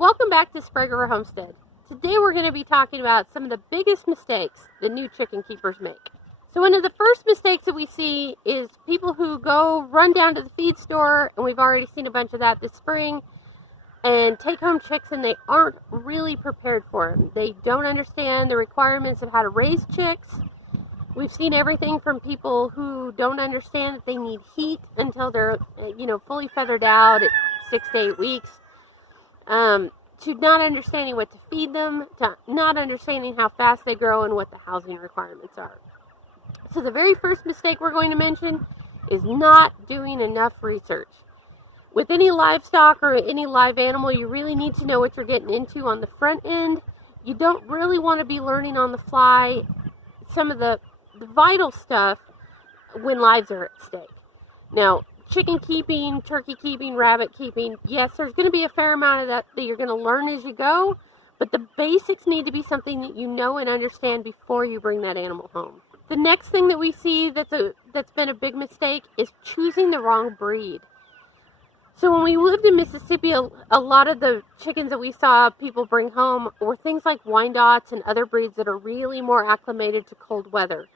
Welcome back to Sprague Homestead. Today we're going to be talking about some of the biggest mistakes that new chicken keepers make. So one of the first mistakes that we see is people who go run down to the feed store, and we've already seen a bunch of that this spring, and take home chicks and they aren't really prepared for them. They don't understand the requirements of how to raise chicks. We've seen everything from people who don't understand that they need heat until they're, fully feathered out at 6 to 8 weeks. To not understanding what to feed them, to not understanding how fast they grow and what the housing requirements are. So the very first mistake we're going to mention is not doing enough research. With any livestock or any live animal, you really need to know what you're getting into on the front end. You don't really want to be learning on the fly some of the vital stuff when lives are at stake. Now, chicken keeping, turkey keeping, rabbit keeping, yes, there's going to be a fair amount of that you're going to learn as you go, but the basics need to be something that you know and understand before you bring that animal home. The next thing that we see that's been a big mistake is choosing the wrong breed. So when we lived in Mississippi, a lot of the chickens that we saw people bring home were things like Wyandottes and other breeds that are really more acclimated to cold weather.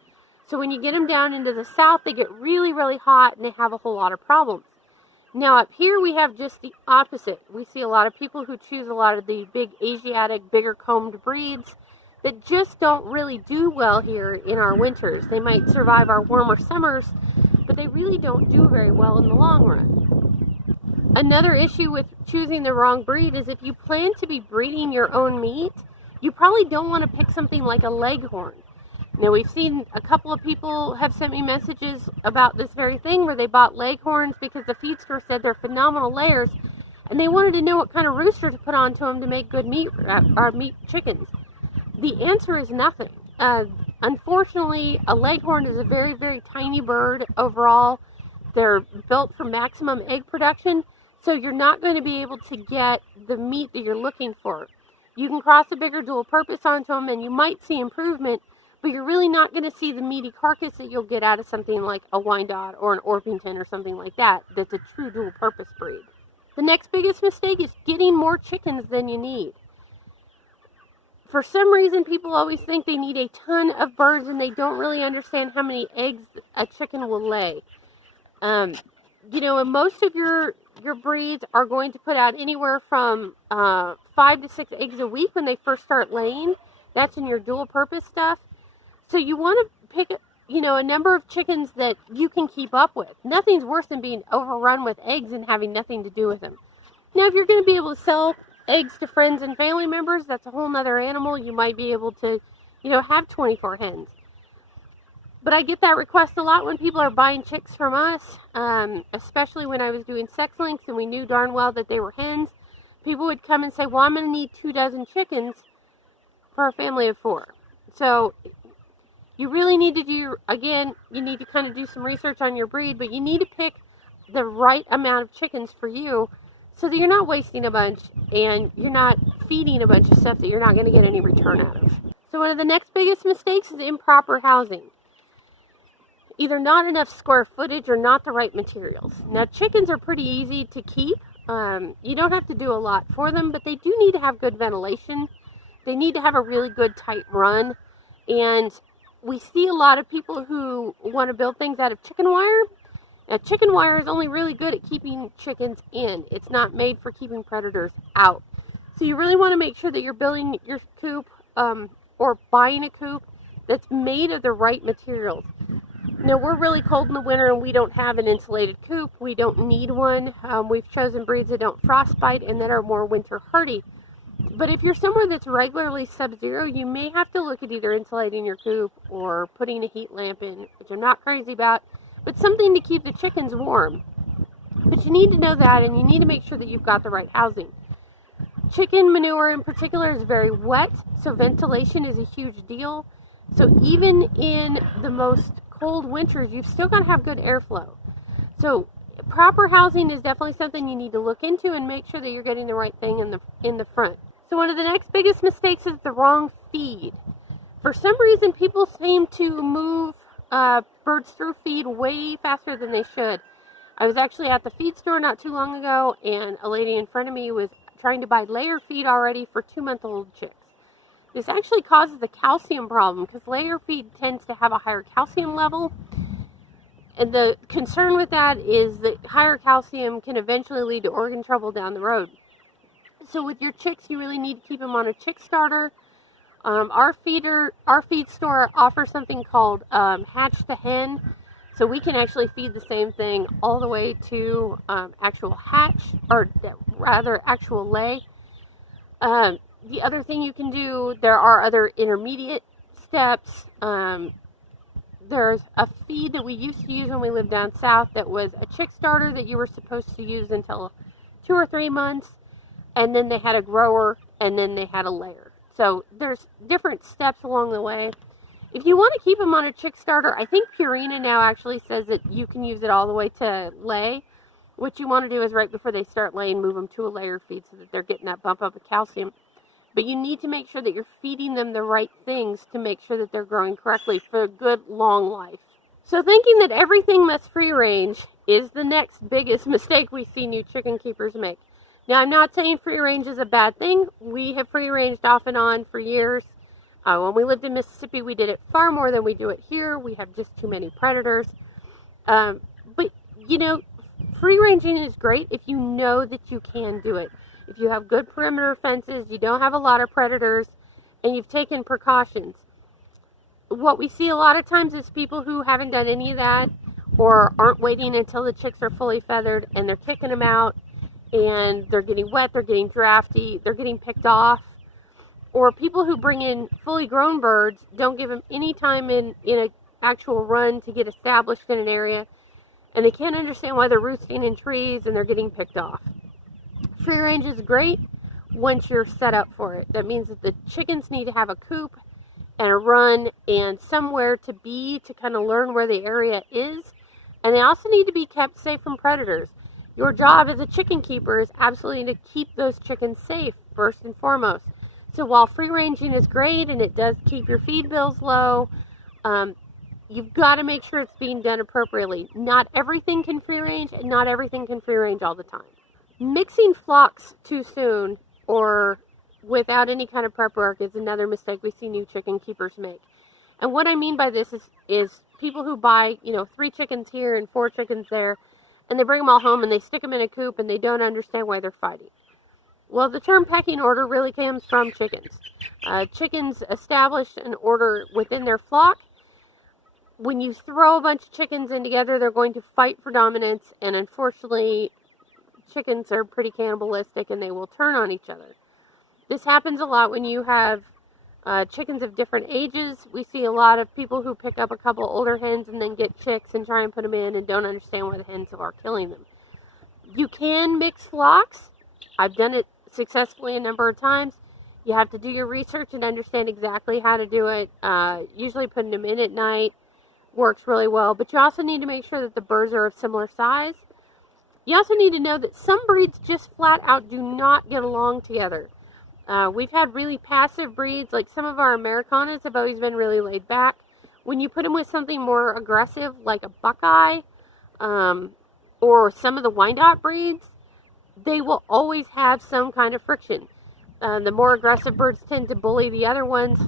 So when you get them down into the south, they get really, really hot and they have a whole lot of problems. Now up here we have just the opposite. We see a lot of people who choose a lot of the big Asiatic, bigger combed breeds that just don't really do well here in our winters. They might survive our warmer summers, but they really don't do very well in the long run. Another issue with choosing the wrong breed is if you plan to be breeding your own meat, you probably don't want to pick something like a Leghorn. Now, we've seen a couple of people have sent me messages about this very thing where they bought Leghorns because the feed store said they're phenomenal layers, and they wanted to know what kind of rooster to put onto them to make good meat chickens. The answer is nothing. Unfortunately, a Leghorn is a very, very tiny bird overall. They're built for maximum egg production, so you're not going to be able to get the meat that you're looking for. You can cross a bigger dual purpose onto them, and you might see improvement, but you're really not going to see the meaty carcass that you'll get out of something like a Wyandotte or an Orpington or something like that that's a true dual purpose breed. The next biggest mistake is getting more chickens than you need. For some reason, people always think they need a ton of birds and they don't really understand how many eggs a chicken will lay. And most of your breeds are going to put out anywhere from 5 to 6 eggs a week when they first start laying. That's in your dual purpose stuff. So you want to pick, a number of chickens that you can keep up with. Nothing's worse than being overrun with eggs and having nothing to do with them. Now, if you're going to be able to sell eggs to friends and family members, that's a whole nother animal. You might be able to, have 24 hens. But I get that request a lot when people are buying chicks from us, especially when I was doing sex links and we knew darn well that they were hens. People would come and say, well, I'm going to need 24 chickens for a family of 4. So you really need to you need to kind of do some research on your breed, but you need to pick the right amount of chickens for you so that you're not wasting a bunch and you're not feeding a bunch of stuff that you're not going to get any return out of. So one of the next biggest mistakes is improper housing. Either not enough square footage or not the right materials. Now, chickens are pretty easy to keep. You don't have to do a lot for them, but they do need to have good ventilation. They need to have a really good tight run. And we see a lot of people who want to build things out of chicken wire. Now, chicken wire is only really good at keeping chickens in. It's not made for keeping predators out. So you really want to make sure that you're building your coop or buying a coop that's made of the right materials. Now, we're really cold in the winter and we don't have an insulated coop. We don't need one. We've chosen breeds that don't frostbite and that are more winter hardy. But if you're somewhere that's regularly sub-zero, you may have to look at either insulating your coop or putting a heat lamp in, which I'm not crazy about, but something to keep the chickens warm. But you need to know that, and you need to make sure that you've got the right housing. Chicken manure in particular is very wet, so ventilation is a huge deal. So even in the most cold winters, you've still got to have good airflow. So proper housing is definitely something you need to look into and make sure that you're getting the right thing in the front. So one of the next biggest mistakes is the wrong feed. For some reason, people seem to move birds through feed way faster than they should. I was actually at the feed store not too long ago, and a lady in front of me was trying to buy layer feed already for 2-month-old chicks. This actually causes a calcium problem because layer feed tends to have a higher calcium level. And the concern with that is that higher calcium can eventually lead to organ trouble down the road. So with your chicks, you really need to keep them on a chick starter. Our feed store offers something called hatch to hen. So we can actually feed the same thing all the way to actual hatch, or rather actual lay. The other thing you can do, there are other intermediate steps. There's a feed that we used to use when we lived down south that was a chick starter that you were supposed to use until 2 or 3 months. And then they had a grower, and then they had a layer. So there's different steps along the way. If you want to keep them on a chick starter, I think Purina now actually says that you can use it all the way to lay. What you want to do is right before they start laying, move them to a layer feed so that they're getting that bump up of calcium. But you need to make sure that you're feeding them the right things to make sure that they're growing correctly for a good long life. So thinking that everything must free range is the next biggest mistake we see new chicken keepers make. Now, I'm not saying free range is a bad thing. We have free ranged off and on for years. When we lived in Mississippi, we did it far more than we do it here. We have just too many predators. But, you know, free ranging is great if you know that you can do it. If you have good perimeter fences, you don't have a lot of predators, and you've taken precautions. What we see a lot of times is people who haven't done any of that or aren't waiting until the chicks are fully feathered and they're kicking them out and they're getting wet, they're getting drafty, they're getting picked off. Or people who bring in fully grown birds, don't give them any time in an actual run to get established in an area, and they can't understand why they're roosting in trees and they're getting picked off. Free range is great once you're set up for it. That means that the chickens need to have a coop and a run and somewhere to be to kind of learn where the area is. And they also need to be kept safe from predators. Your job as a chicken keeper is absolutely to keep those chickens safe first and foremost. So while free ranging is great and it does keep your feed bills low, you've got to make sure it's being done appropriately. Not everything can free range and not everything can free range all the time. Mixing flocks too soon or without any kind of prep work is another mistake we see new chicken keepers make. And what I mean by this is people who buy, 3 chickens here and 4 chickens there, and they bring them all home and they stick them in a coop and they don't understand why they're fighting. Well, the term pecking order really comes from chickens. Chickens establish an order within their flock. When you throw a bunch of chickens in together, they're going to fight for dominance, and unfortunately, chickens are pretty cannibalistic and they will turn on each other. This happens a lot when you have chickens of different ages. We see a lot of people who pick up a couple older hens and then get chicks and try and put them in and don't understand why the hens are killing them. You can mix flocks. I've done it successfully a number of times. You have to do your research and understand exactly how to do it. Usually putting them in at night works really well, but you also need to make sure that the birds are of similar size. You also need to know that some breeds just flat out do not get along together. We've had really passive breeds, like some of our Americanas have always been really laid back. When you put them with something more aggressive, like a Buckeye, or some of the Wyandotte breeds, they will always have some kind of friction. The more aggressive birds tend to bully the other ones.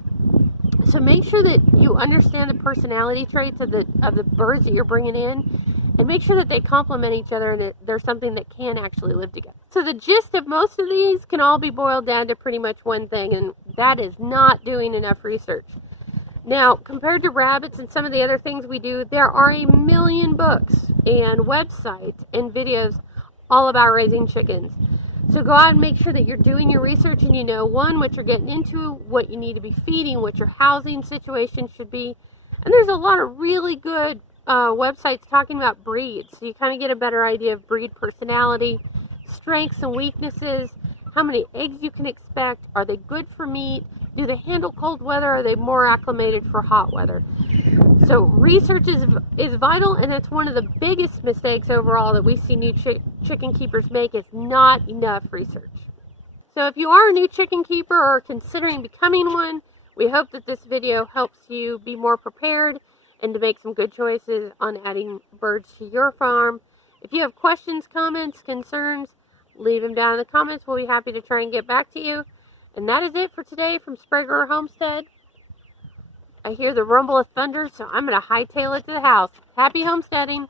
So make sure that you understand the personality traits of the birds that you're bringing in, and make sure that they complement each other and that there's something that can actually live together. So the gist of most of these can all be boiled down to pretty much one thing, and that is not doing enough research. Now, compared to rabbits and some of the other things we do, there are a million books and websites and videos all about raising chickens. So go out and make sure that you're doing your research and you know, one, what you're getting into, what you need to be feeding, what your housing situation should be. And there's a lot of really good websites talking about breeds, so you kind of get a better idea of breed personality, strengths and weaknesses, how many eggs you can expect, are they good for meat, do they handle cold weather, are they more acclimated for hot weather. So research is vital, and it's one of the biggest mistakes overall that we see new chicken keepers make, is not enough research. So if you are a new chicken keeper or considering becoming one, we hope that this video helps you be more prepared and to make some good choices on adding birds to your farm. If you have questions, comments, concerns, leave them down in the comments. We'll be happy to try and get back to you. And that is it for today from Sprague Homestead. I hear the rumble of thunder, so I'm going to hightail it to the house. Happy homesteading!